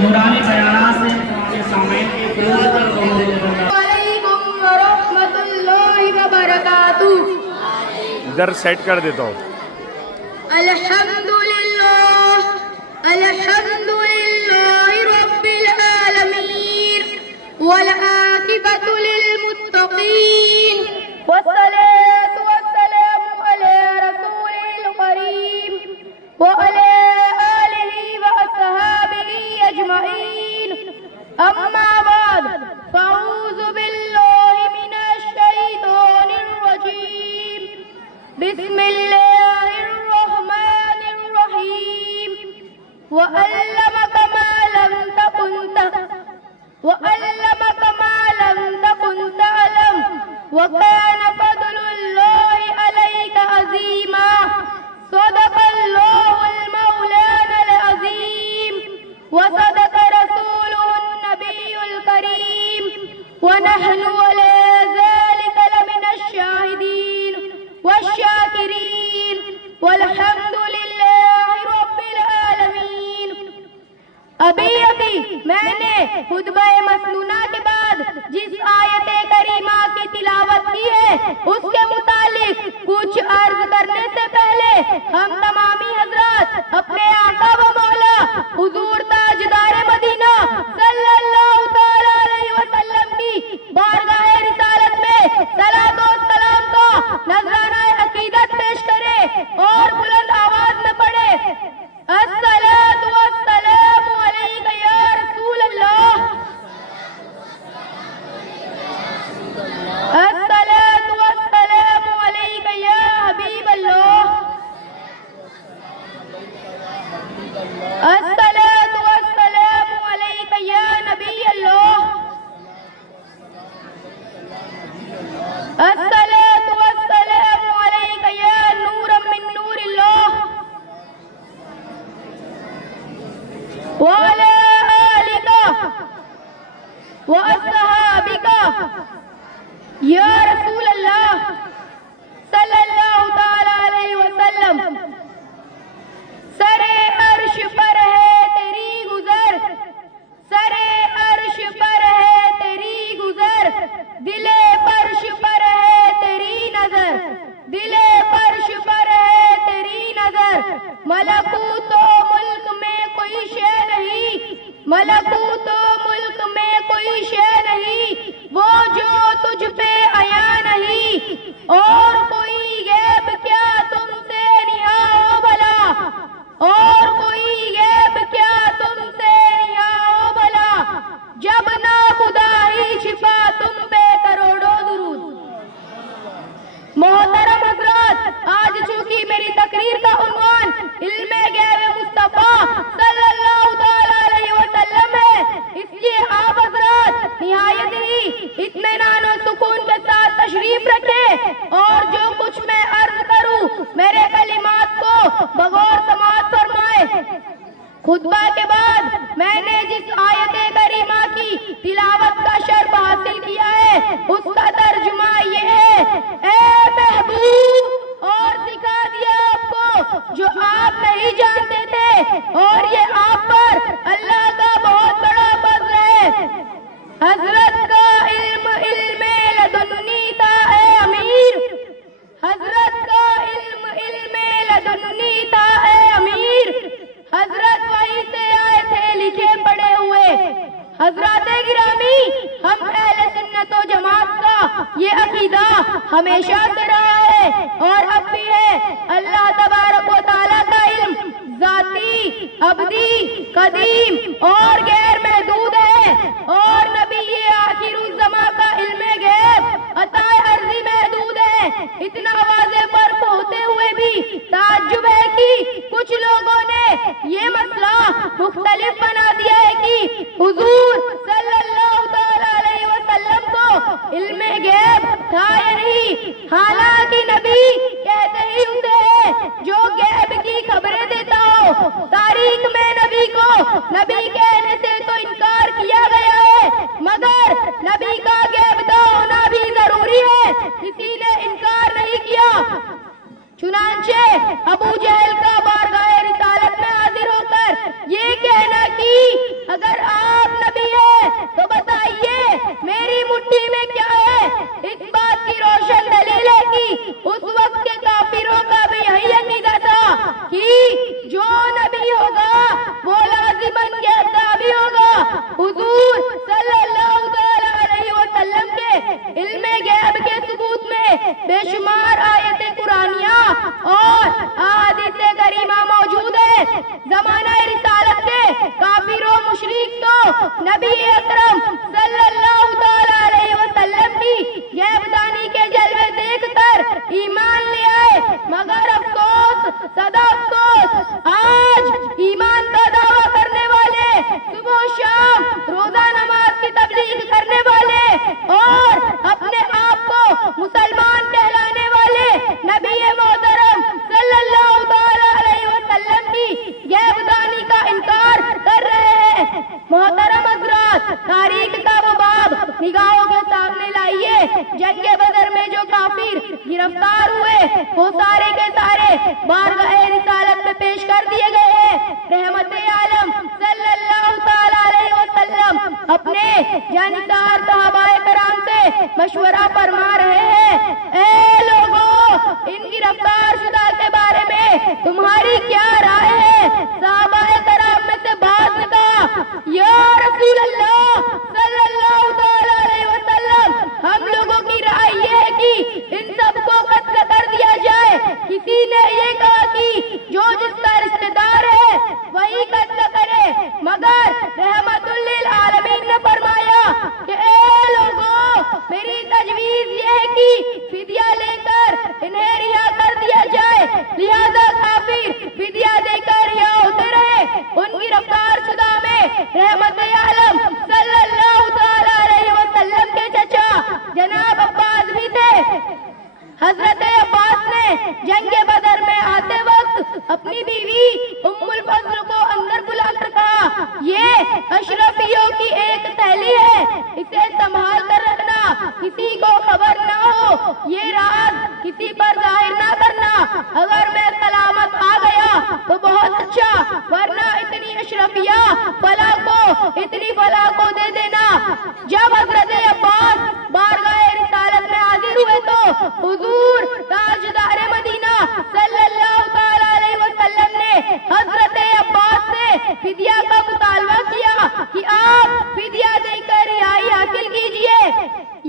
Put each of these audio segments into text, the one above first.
नूरानी बयानात से हमारे सामने क्लोज कर वालेकुम व रहमतुल्लाहि व बरकातुहू। इधर सेट कर देता हूँ। अल्हम्दुलिल्लाह अल्हम्दुलिल्लाहि रब्बिल आलमीन वल आकिबतु लिल मुत्तकीन वस्सलातु वस्सलामु अला रसूलिल करीम व अला आलिहि व अस्हाबिहि अजमईन। अम्मा बाद फ़अऊज़ु बिल्लाहि मिनश शैतानिर रजीम। बिस्मिल्लाहिर रहमानिर रहीम। वअल्लमक मा लम तकुन तअलम वकान फज़लुल्लाहि अलैका अज़ीमा। सदक़ल्लाहुल मौलानल अज़ीम व सदक़ रसूलुहुन नबियुल करीम व नहनु अला ज़ालिका लमिनश शाहिदीन वश्शाकिरीन वल्हम्दुलिल्लाहि रब्बिल आलमीन। अभी मैंने खुतबा मसनूना के बाद जिस आयत करीमा की तिलावत की है उसके मुतालिक कुछ अर्ज करने से पहले हम तमामी हजरात अपने आका व मौला हुजूर ताजदार मदीना सल्लल्लाहु तआला अलैहि वसल्लम की बारगाह रिसालत में सलात व सलाम का नजराना अकीदत पेश करें और बुलंद आवाज में पढ़े। अस्सलातु वस्सलामु अलैका या रसूल अल्लाह। अस्सलातु वस्सलामु अलैका या हबीब अल्लाह। अस्सलातु वस्सलामु अलैका या नबी अल्लाह। अस्सलातु वस्सलामु अलैका या नूरम मिन नूरिल्लाह व अला आलिका व अस्हाबिका या रसूल अल्लाह सल्लल्लाहु तआला अलैहि वसल्लम। सरे अर्श पर है तेरी गुजर, सरे अर्श पर है तेरी गुजर, दिले फर्श पर है तेरी नजर, दिले फर्श पर है तेरी नजर। मलकूतो मुल्क में कोई शे नहीं, मलकूतो मुल्क में कोई शे नहीं, वो जो तुझ पे आया नहीं। और कोई गैब क्या तुमसे निहा हो भला, और कोई गैब क्या तुमसे निहा हो भला, जब ना खुदा ही छिपा तुम पे करोड़ों दुरूद। मोहतरम हजरात, आज चूंकि मेरी तकरीर का उन्वान इल्मे गैब मुस्तफा सल्लल्लाहु तआला अलैहि वसल्लम है, इसलिए आप हजरात निहायत ही इत्मीनान और सुकून के साथ तशरीफ रखें और जो कुछ मैं अर्ज करूं मेरे कलिमात को बगौर समाअत फरमाए। खुतबा के बाद मैंने जिस आयत करीमा की तिलावत का शर्फ हासिल किया है उसका तर्जुमा ये है, ए महबूब और सिखा दिया आपको जो आप नहीं जानते थे, और ये आप पर अल्लाह का बहुत बड़ा फज़्ल है। हजरत का इल्म इल्मे लदुन्नी था ए अमीर, हजरत का इल्म इल्मे लदुन्नी था ए अमीर। हजरत वहीं से आए थे लिखे पढ़े हुए। हजरात गिरामी, हम अहले सुन्नत व जमात का ये अकीदा हमेशा से रहा है और अब भी है। अल्लाह तबारक व तआला का इल्म जाती, अबदी, कदीम और गैर महदूद है, और नबी ये आखिरुज़्ज़मा का इल्मे गैब अताए अर्ज़ी महदूद है। इतना वाज़े फर्क होते हुए भी ताज्जुब है कि कुछ लोगों ने ये मसला मुख्तलिफ बना दिया है कि हुजूर सल्लल्लाहु तआला अलैहि वसल्लम को इल्मे गैब था या नहीं। हालांकि नबी कहते ही उसे है जो गैब की खबरें देता हो। तारीख में नबी को नबी कहने से तो इनकार किया गया है, मगर नबी का गैबदा होना भी जरूरी है, किसी ने इनकार नहीं किया। चुनांचे अबू जहल का बारगाह रिसालत में हाजिर होकर ये कहना कि अगर हुजूर सल्लल्लाहु तआला अलैहि वसल्लम के इल्म गैब के सबूत में बेशुमार आयतें कुरानिया और अहादीस करीमा मौजूद है। ज़माना रिसालत के काफिरों मुशरिक तो नबी अकरम सल्लल्लाहु तआला अलैहि वसल्लम की गैबदानी के जलवे देखकर ईमान ले आए, मगर अफसोस सदा अफसोस, आज ईमान का दावा करने वाले, सुबह शाम रोजा नमाज की तबलीग करने वाले और अपने आप को मुसलमान कहलाने वाले नबी मोहतरम सल्लल्लाहु तआला अलैहि वसल्लम की गैबदानी का इनकार कर रहे हैं। मोहतरम हज़रात, तारीख का वो बाब निगाहों के सामने लाइए। जंगे बदर में जो काफिर गिरफ्तार हुए वो सारे के सारे बारगाह रिसालत में पेश कर दिए गए हैं। रहमते आलम सल्लल्लाहु तआला अलैहि वसल्लम अपने जानिसार सहाबाए कराम से मशवरा फरमा रहे हैं, ए लोगों, इन गिरफ्तार शुदा के बारे में तुम्हारी क्या राय है? सहाबाए कराम में से बात ने कहा, या रसूल अल्लाह सल्लल्लाहु तआला अलैहि वसल्लम, हम लोगों की राय ये है कि इन सबको कत्ल कर दिया जाए। किसी ने ये कहा कि जो जिसका रिश्तेदार है वही कत्ल करे, मगर रहमतुल लिल आलमीन ने फरमाया कि ए लोगों, मेरी तजवीज ये है कि फिदिया लेकर इन्हें रिहा कर दिया जाए। लिहाजा काफिर फिदिया देकर रिहा होते रहे। उन गिरफ्तार शुदा में रहमत आलम सल्लल्लाहु तआला अलैहि वसल्लम के चचा जनाब अब्बास भी थे। हजरत अब्बास ने जंगे बदर में आते वक्त अपनी बीवी उम्मुल फज़ल को अंदर बुलाकर कहा, ये अशरफियों की एक थैली है, इसे संभाल कर रखना, किसी को खबर ना हो, ये राज किसी पर जाहिर ना करना। अगर मैं सलामत आ गया तो बहुत अच्छा, वरना इतनी अशरफिया इतनी फला को दे देना। जब हजरत अब्बास बारगाह रिसालत में हाजिर हुए तो हुजूर ताजदार मदीना सल्लल्लाहु तआला अलैहि वसल्लम ने हजरत अब्बास से फिदिया का मुतालबा किया कि आप फिदिया देकर रिहाई हासिल कीजिए।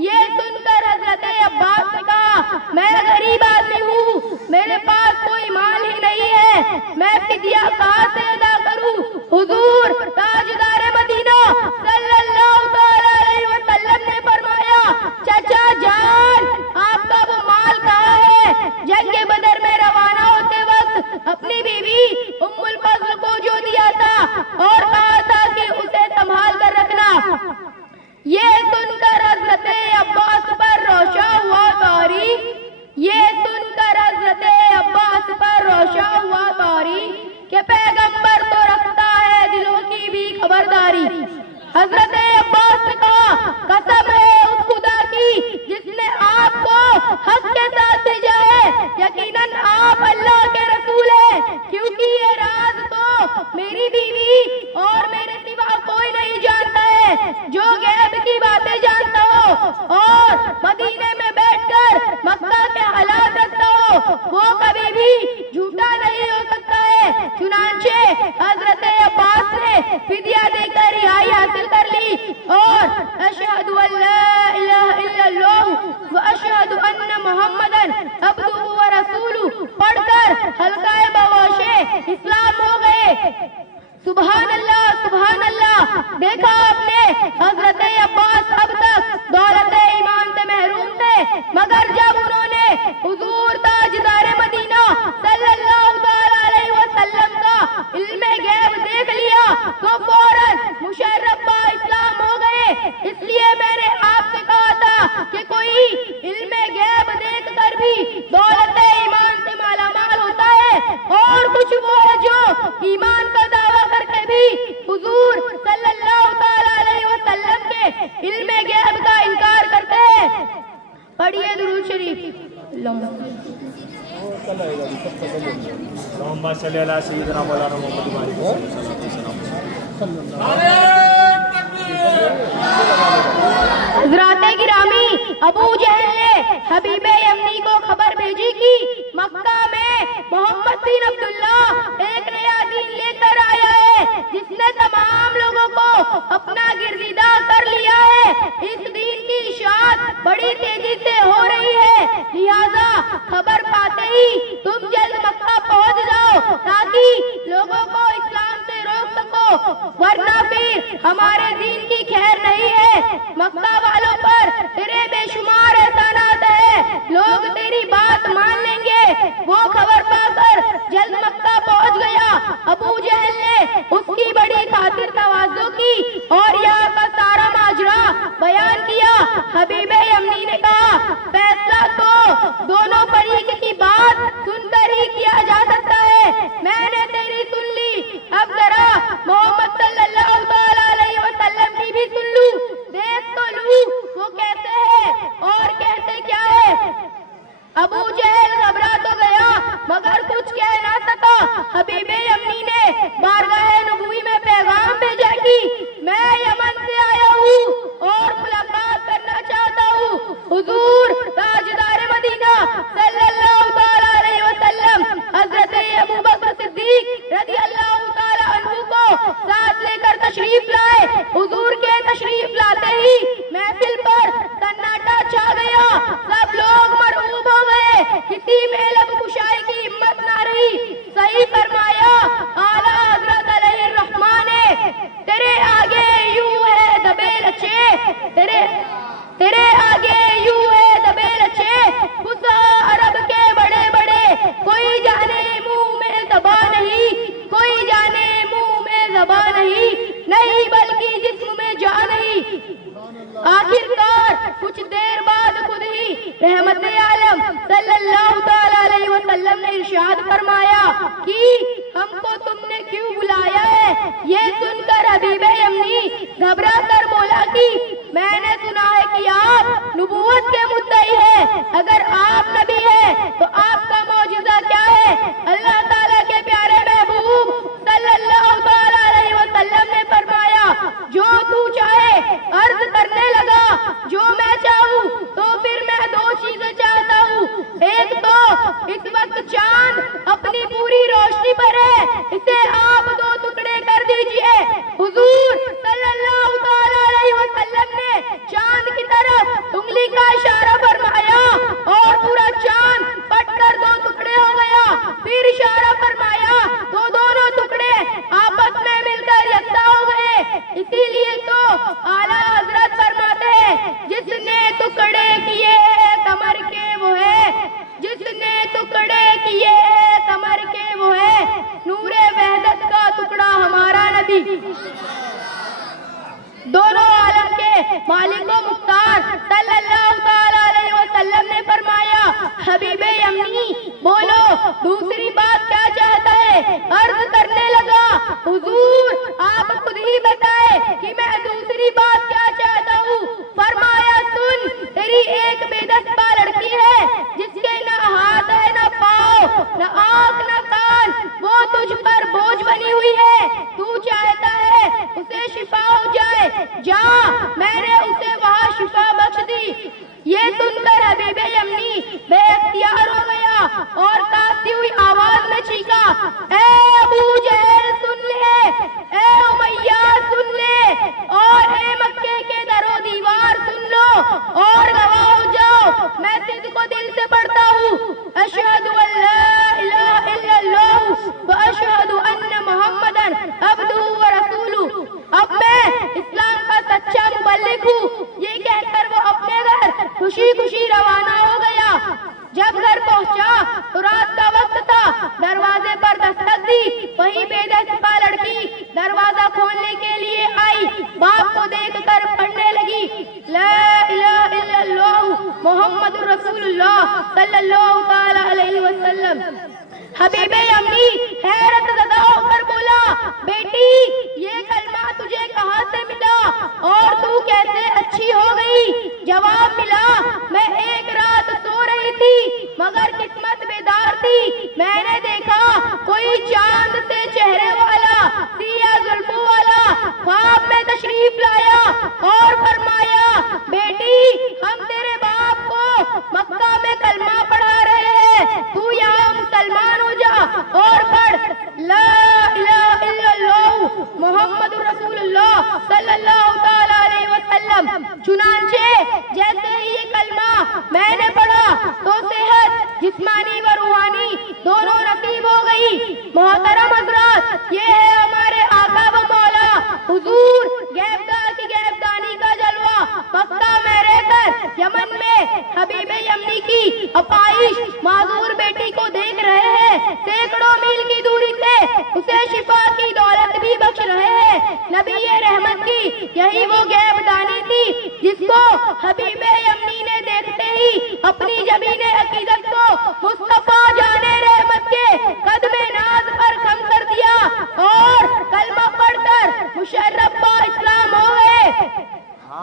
ये सुनकर हजरत अब्बास ने कहा, मैं गरीब आदमी हूँ, मेरे पास कोई माल ही नहीं है, मैं फिदिया कहाँ से अदा करूँ? हुजूर ताजदार मदीना सल्लल्लाहु तआला अलैहि वसल्लम ने फरमाया, चाचा जान, आपका वो माल कहाँ है? जंगे बदर में रवाना होते वक्त अपनी बीवी उम्मुल फज़ल को जो दिया था और कहा था कि उसे संभाल कर रखना। ये सुनकर हजरत अब्बास पर रोशा हुआ तारी, ये सुनकर हजरत अब्बास पर रोशा हुआ तारी कि पैगंबर तो रखता है दिलों की भी खबरदारी। हजरत अब्बास ने कहा, कसम है उस खुदा की जिसने आपको हक के साथ भेजा है, यकीनन आप अल्लाह के रसूल हैं, क्योंकि ये राज तो मेरी बीवी और मेरे सिवा कोई नहीं जानता है। जो गैब की बातें जानता हो और मदीने में बैठकर मक्का के हालात रखता हो, वो कभी भी झूठा नहीं हो सकता है। चुनांचे हजरत अब्बास ने फिदिया देकर रिहाई हासिल कर ली और अशहदु अल्ला इलाहा इल्लल्लाह व अशहदु अन्ना मुहम्मदन अब्दुहु व रसूलुहु पढ़कर हल्काए बगोशे इस्लाम हो गए। सुभान अल्लाह, सुभान अल्लाह। देखा आपने, हजरत अब्बास अब तक दौलत ईमान से महरूम थे, मगर जब उन्होंने हुजूर ताजदार मदीना सल्लल्लाहु तआला अलैहि वसल्लम का इल्मे गैब देख लिया तो फौरन मुशर्रफ बा इस्लाम हो गए। इसलिए मैंने आपसे कहा था कि कोई इल्मे गैब देख कर भी दौलत ईमान से मालामाल होता है, और कुछ वो है जो ईमान का दावा करके भी हुजूर सल्लल्लाहु तआला अलैहि वसल्लम के इल्मे गैब का इनकार करते हैं। पढ़िए दुरूद शरीफ। मोहम्मद सल्लल्लाहु अलैहि सय्यदना मौलाना मोहम्मद हज़रात गिरामी, अबू जहल ने हबीबे यमनी को खबर भेजी कि मक्का में मोहम्मद बिन अब्दुल्लाह एक नया दीन लेकर आया है, जिसने तमाम लोगों को अपना गिरदीदा कर लिया है। इस दीन की इशाअत बड़ी तेजी से हो रही है, लिहाजा खबर पाते ही तुम जल्द मक्का पहुंच जाओ ताकि लोगों को इस्लाम से रोक सको, वरना फिर हमारे दीन की खैर नहीं है। मक्का वालों पर तेरे बेशुमार एहसानात है, लोग तेरी बात मान लेंगे। वो खबर पाकर जल्द मक्का पहुंच गया। अबू जहल ने उसकी बड़ी खातिर तवाज़ो की और यहाँ का सारा माजरा बयान किया। हबीब यमनी ने कहा, फैसला तो दोनों फरीक की बात सुनकर ही किया जा सकता है। मैंने तेरी सुन ली, अब जरा मोहम्मद सल्लल्लाहु अलैहि वसल्लम की भी सुन लूं, देख तो लूं वो कैसे है और कहते क्या है। अबू जहल घबरा तो गया मगर कुछ कह ना सका। हबीब यमनी ने बारगाह नबूवी में पैगाम भेजा कि मैं यमन से आया हूँ और मुलाकात करना चाहता हूँ। हुजूर ताजदार मदीना सल्लल्लाहु अलैहि वसल्लम हजरत अबू बकर सिद्दीक रज़ियल्लाहु ताला अन्हु को साथ लेकर तशरीफ लाए। हुजूर के तशरीफ लाते ही महफिल पर सन्नाटा छा गया, सब लोग मरहूब हो गए, किसी में लब कुशाई की हिम्मत ना रही। सही फरमाया आला हजरत अलैहिर्रहमान ने, तेरे आगे यूं है दबे लचे, तेरे आगे यूं है दबे लचे, फुसा अरब के बड़े बड़े, कोई जाने मुंह में ज़बा नहीं, कोई जाने मुंह में ज़बा नहीं बल्कि जिस्म में जा नहीं। आखिरकार कुछ देर बाद खुद ही रहमत आलम सल्लल्लाहु अलैहि वसल्लम ने इरशाद फरमाया कि हमको तुमने क्यों बुलाया है। ये सुनकर हबीब यमनी घबरा कर बोला कि मैंने सुना है कि आप नबूवत के मुद्दई है, अगर आप नबी है तो आपका मौजिज़ा क्या है। अल्लाह ताला के प्यारे महबूब सल्लल्लाहु अलैहि वसल्लम ने फरमाया, जो तू चाहे अर्ज करने लगा, जो मैं चाहूँ तो फिर मैं दो चीजें चाहता हूँ। एक तो इस वक्त चांद अपनी पूरी रोशनी पर है, इसे आप दो टुकड़े कर दीजिए। हुजूर सल्लल्लाहु अलैहि वसल्लम ने चांद की तरफ उंगली का इशारा फरमाया और पूरा चांद फटकर दो टुकड़े हो गया। फिर इशारा फरमाया तो दोनों टुकड़े आपस में मिलकर यकसा हो गए। इसीलिए तो आला हजरत फरमाते हैं, जिसने टुकड़े किए कमर के वो है, जिसने टुकड़े किए कमर के वो है, नूरे वहदत का टुकड़ा हमारा नबी। दोनों आलम के मालिक व मुख्तार सल्लल्लाहु अलैहि वसल्लम ने फरमाया, हबीब यमनी बोलो दूसरी बात क्या चाहता है। अर्ज करने लगा, हुजूर आप खुद ही बताए कि मैं दूसरी बात क्या चाहता हूँ। फरमाया, सुन, तेरी एक बेदस्तपा लड़की है जिसके न हाथ है न पाँव न आँख न कान, वो तुझ पर बोझ बनी हुई है। तू चाहता है उसे शिफा हो जाए, जा, मैंने उसे वहाँ शिफा बख्श दी। ये सुनकर हबीब यमनी बेअख्तियार हो गया और कांपती हुई आवाज में चीखा, ए अबू जहल सुन ले, ए उमैया सुन ले, और ए मक्के के दरो दीवार सुन लो और गवाह हो जाओ, मैं सिद्ध को दिल से पढ़ता हूँ, अशहदु अल्ला इलाहा इल्लल्लाह व अशहदु अन्ना मुहम्मदन अब्दुहु व रसूलुहु। अब मैं इस्लाम का सच्चा मुबल्लिग हूँ। ये कहकर वो अपने घर खुशी खुशी रवाना हो गया। जब घर पहुंचा तो रात का वक्त था। दरवाजे पर दस्तक दी, वही बेदस्तपा लड़की दरवाजा खोलने के लिए आई। बाप को देखकर पढ़ने लगी, ला इलाहा इल्लल्लाह मुहम्मदुर रसूलुल्लाह सल्लल्लाहु ताला अलैहि वसल्लम। हबीब यमनी हैरत ज़दा होकर बोला, बेटी ये कलमा तुझे कहाँ से मिला और तू कैसे अच्छी हो गई। जवाब मिला, मैं एक रात सो रही थी मगर किस्मत बेदार थी। मैंने देखा कोई चांद से चेहरे वाला सिया जुल्फों वाला ख्वाब में तशरीफ लाया और फरमाया, बेटी हम तेरे बाप को मक्का में कलमा पढ़ा रहे हैं, तू यहाँ मुसलमान हो जा और पढ़ ला इलाहा इल्लल्लाह मुहम्मदुर रसूलुल्लाह صلی اللہ تعالی علیہ وسلم. چنانچہ جیسے ہی یہ کلمہ میں نے پڑھا تو صحت جسمانی و روحانی دونوں نصیب ہو گئی. محترم حضرات، یہ ہے ہمارے آقا و مولا حضور غیبداں کی غیبدانی کا جلوہ. مکہ میں رہ کر یمن میں حبیب یمنی کی اپائش معذور بیٹی کو دیکھ رہے ہیں. سینکڑوں میل کی دوری سے اسے شفا کی دولت بھی بخش رہے ہیں. نبی رحمت کی یہی وہ غیبدانی تھی جس کو حبیب یمنی نے دیکھتے ہی اپنی جبین عقیدت کو مصطفیٰ جان رحمت کے قدم ناز پر خم کر دیا اور کلمہ پڑھ کر مشرف با اسلام ہو گئے.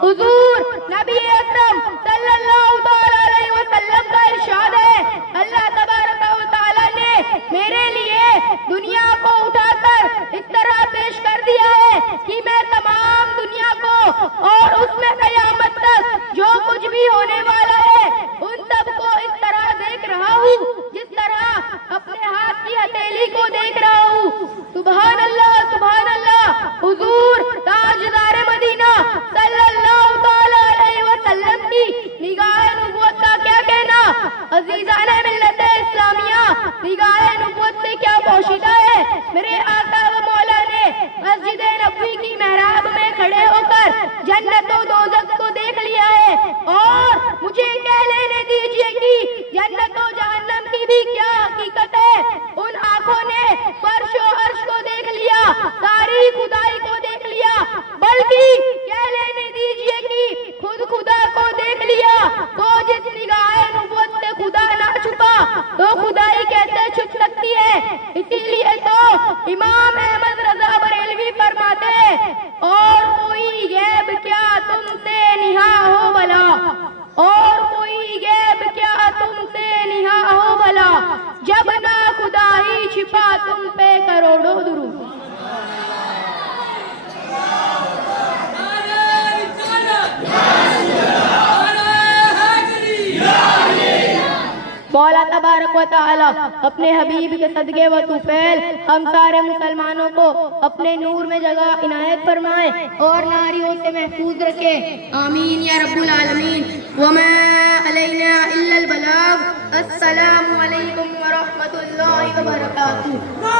حضور نبی اکرم صلی اللہ علیہ وسلم کا ارشاد ہے، اللہ تبارک و تعالی نے میرے لیے دنیا کو اٹھا کر اس طرح پیش کر دیا ہے کہ میں تمام دنیا کو اور اس میں قیامت تک جو کچھ بھی ہونے والا ہے ان سب کو اس طرح دیکھ رہا ہوں جس طرح اپنے ہاتھ کی ہتھیلی کو دیکھ رہا ہوں. سبحان اللہ، سبحان اللہ. حضور تاجدار مدینہ صلی اللہ تعالی علیہ وسلم کی نگاہ نبوت کا کیا کہنا. عزیزان ملت اسلامیہ، نگاہ نبوت سے کیا پوشیدہ ہے. میرے آقا و مولا نے مسجد نبوی کی محراب میں کھڑے ہو کر جنت و دوزخ کو دیکھ لیا ہے، اور مجھے کہہ لینے دیجئے کہ جنت و جہنم کی بھی کیا حقیقت ہے. ان آنکھوں نے فرش و عرش کو دیکھ لیا، ساری خدائی کو دیکھ لیا، بلکہ کہہ لینے دیجئے کہ خود خدا کو دیکھ لیا. تو جس نگاہ نبوت سے خدا نہ چھپا تو خدائی کیسے چھپ سکتی ہے. اسی لیے تو امام احمد رضا بریلوی فرماتے ہیں، اور کوئی غیب کیا تم سے نہا ہو بھلا، اور کوئی غیب کیا تم سے نہا ہو بھلا، جب نہ خدا ہی چھپا تم پہ کروڑوں درود. مولا تبارک و تعالی اپنے حبیب کے صدقے و طفیل ہم سارے مسلمانوں کو اپنے نور میں جگہ عنایت فرمائے اور ناریوں سے محفوظ رکھے. آمین یا رب العالمین. وما علینا الا البلاغ. السلام علیکم ورحمۃ اللہ وبرکاتہ.